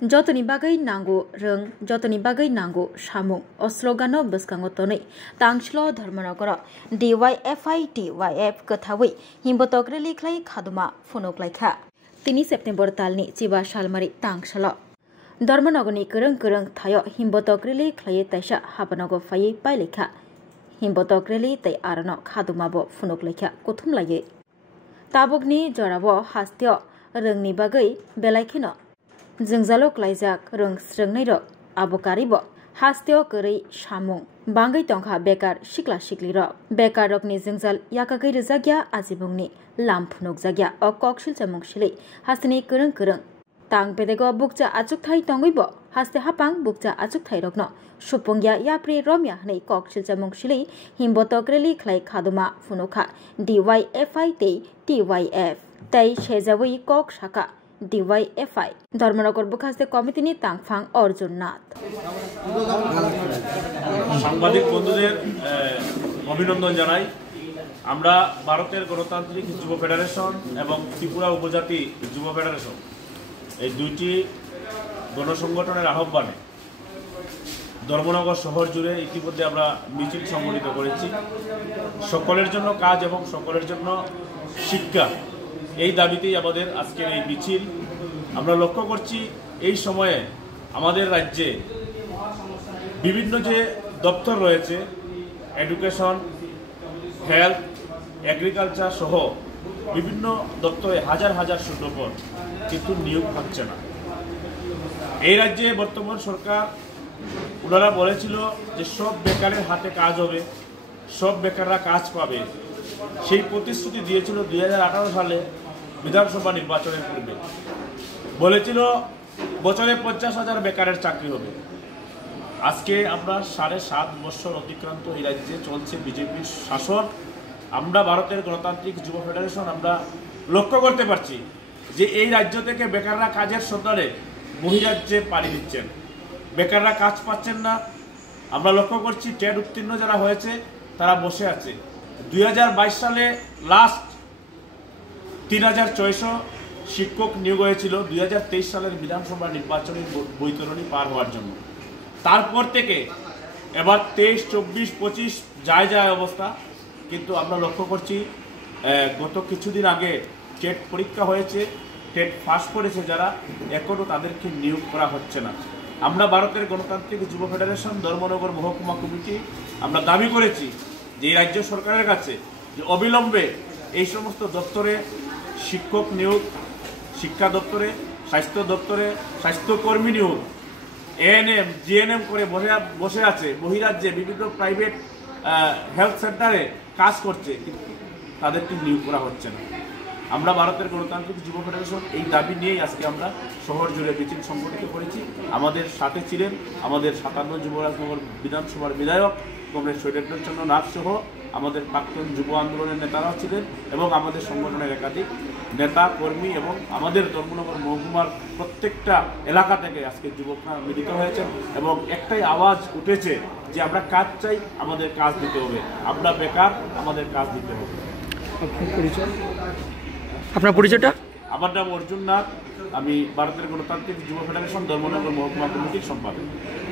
Jotoni bagai nango reng jotoni bagai nango samung oslogano beskango tonei tangslo dharmanagara DYFITYF kethawi himbotogreli khlai khaduma phonoklaikha 3 September talni chiba salmari tangsalo Dharmanagoni kereng thayo himbotogreli khlai taisa habanago phai pailekha himbotogreli tai arano khadumabo phonoklaikha kothumlaye tabogni jorabo hastyo rengni bagai belaikhino Jengzalo klaijak rong srengnai abokaribo hasteo korei samung bangai tongkha bekar sikla sikliro bekar rokni jengjal yakagai rejagya ajibungni lamphunok jagya o koksil chamung silei hasteni kereng tang bedego bukcha achuk thai tongoibo haste hapang bukcha achuk thai rokno supongya yapri romya hnei koksil chamung silei himbotogreli khlai khaduma phunokha DYFI TYF tai sejawai kok shaka DYFI Dharmanagar বুখাস্তে কমিটিনি তাংফাং Arjun Nath সাংবাদিক বন্ধুদের অভিনন্দন জানাই আমরা ভারতের গণতান্ত্রিক যুব federation এবং ত্রিপুরা উপজাতি যুব ফেডারেশন এই দুইটি গণসংগঠনের আহ্বানে ধর্মনগর শহর জুড়ে ইতিমধ্যে আমরা মিছিল সংগঠিত করেছি সকলের জন্য কাজ এবং সকলের জন্য শিক্ষা এই দাবিতেই আমাদের আজকের এই মিছিল আমরা লক্ষ্য করছি এই সময়ে আমাদের রাজ্যে বিভিন্ন যে দপ্তর রয়েছে এডুকেশন হেলথ এগ্রিকালচার সহ বিভিন্ন দপ্তরে হাজার শূন্যপদ কিন্তু নিয়োগ হচ্ছে না এই রাজ্যে বর্তমান সরকার ওনারা বলেছিল যে সব বেকারের হাতে কাজ হবে সব বেকাররা কাজ পাবে সেই প্রতিশ্রুতি দিয়েছিল 2018 সালে বিধানসভা নির্বাচনের পূর্বে বলেছিল বছরে 50,000 বেকারের চাকরি হবে আজকে আমরা 7.5 বছর অতিক্রান্ত এই রাজ্যে চলছে বিজেপির শাসন আমরা ভারতের গণতান্ত্রিক যুব ফেডারেশন আমরা লক্ষ্য করতে পারছি যে এই রাজ্য থেকে বেকাররা কাজের সন্ধানে বহিরাজ্যে পাড়ি দিচ্ছেন বেকাররা কাজ পাচ্ছেন না আমরা লক্ষ্য করছি টেট উত্তীর্ণ যারা হয়েছে তারা বসে আছে 2022 সালে লাস্ট 3,600 শিক্ষক নিয়োগ হয়েছিল 2023 সালের বিধানসভা নির্বাচনের বৈতরণী পার হওয়ার জন্য তারপর থেকে এবার 23, 24, 25 যায় অবস্থা কিন্তু আমরা লক্ষ্য করছি গত কিছুদিন আগে টেট পরীক্ষা হয়েছে টেট পাস করেছে যারা এখনও তাদেরকে নিয়োগ করা হচ্ছে না আমরা ভারতের গণতান্ত্রিক যুব ফেডারেশন ধর্মনগর মহকুমা কমিটি আমরা দাবি করেছি যে রাজ্য সরকারের কাছে যে অবিলম্বে এই সমস্ত দপ্তরে শিক্ষক নিয়োগ শিক্ষা দপ্তরে স্বাস্থ্য দপ্তরে স্বাস্থ্যকর্মী নিয়োগ এএনএম জিএনএম করে বসে আছে বহিরাজ্যে বিভিন্ন প্রাইভেট হেলথ সেন্টারে কাজ করছে কিন্তু তাদেরকে নিয়োগ করা হচ্ছে না আমরা ভারতের গণতান্ত্রিক যুব ফেডারেশন এই দাবি নিয়েই আজকে আমরা শহর জুড়ে মিছিল সংগঠিত করেছি আমাদের সাথে ছিলেন আমাদের 57 যুবরাজনগর বিধানসভার বিধায়ক কমরেড শৈলেন্দ্রচন্দ্র নাথ সহ আমাদের প্রাক্তন যুব আন্দোলনের নেতারাও ছিলেন এবং আমাদের সংগঠনের একাধিক নেতা কর্মী এবং আমাদের ধর্মনগর মহকুমার প্রত্যেকটা এলাকা থেকে আজকে যুবকরা মিলিত হয়েছেন এবং একটাই আওয়াজ উঠেছে যে আমরা কাজ চাই আমাদের কাজ দিতে হবে আমরা বেকার আমাদের কাজ দিতে হবে আপনার পরিচয়টা আমার নাম অর্জুন নাথ আমি ভারতের গণতান্ত্রিক যুব ফেডারেশন ধর্মনগর মহকুমা কমিটির সম্পাদক